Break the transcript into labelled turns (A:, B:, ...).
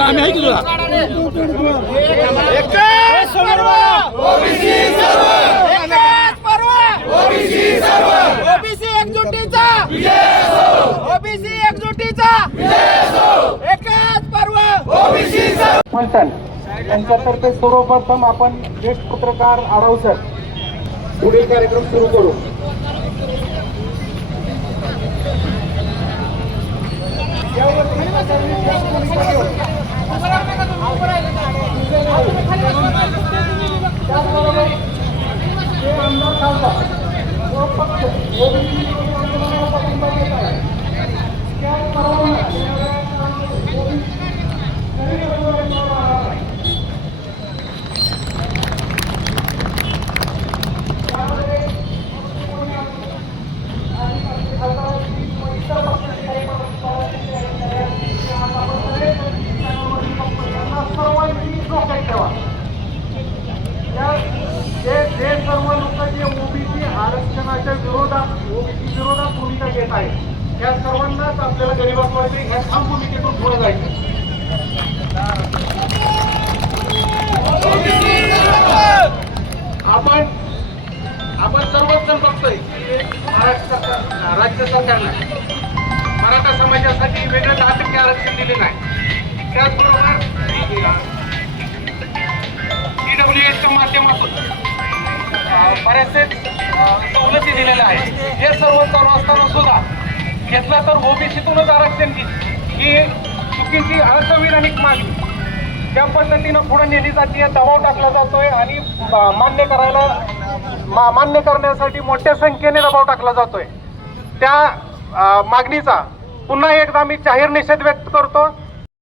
A: आम्ही आहे की तुला
B: ओबीसी सर्व ओबीसी सर्व ओबीसी एकजुटीचा ओबीसी एकजुटीचा एकच पर्व ओबीसी सर्व
C: फलटण सर्वप्रथम आपण ज्येष्ठ पत्रकार आढाव सर पुढील कार्यक्रम सुरू करू सर्वांची शिक्षणाच्या विरोधात ओबीसी विरोधात भूमिका घेत आहे. त्या सर्वांनाच आपल्याला गरीब ह्या ठाम भूमिकेतून पुढे जायचं. आपण आपण सर्वच जण बघतोय महाराष्ट्र सरकार राज्य सरकारला. मराठा समाजासाठी वेगळं दहा टक्के आरक्षण दिले नाही. त्याचबरोबर ईडब्ल्यू एसच्या माध्यमातून बऱ्याचसे सवलती दिलेल्या आहेत. हे सर्व चालू असताना सुद्धा घेतला तर ओबीसीतूनच आरक्षण घे ही चुकीची असंविधानिक मागणी. त्या पद्धतीनं पुढे नेली जाते दबाव टाकला जातोय आणि मान्य करायला मा- मान्य करण्यासाठी मोठ्या संख्येने दबाव टाकला जातोय. त्या मागणीचा पुन्हा एकदा मी जाहीर निषेध व्यक्त करतो.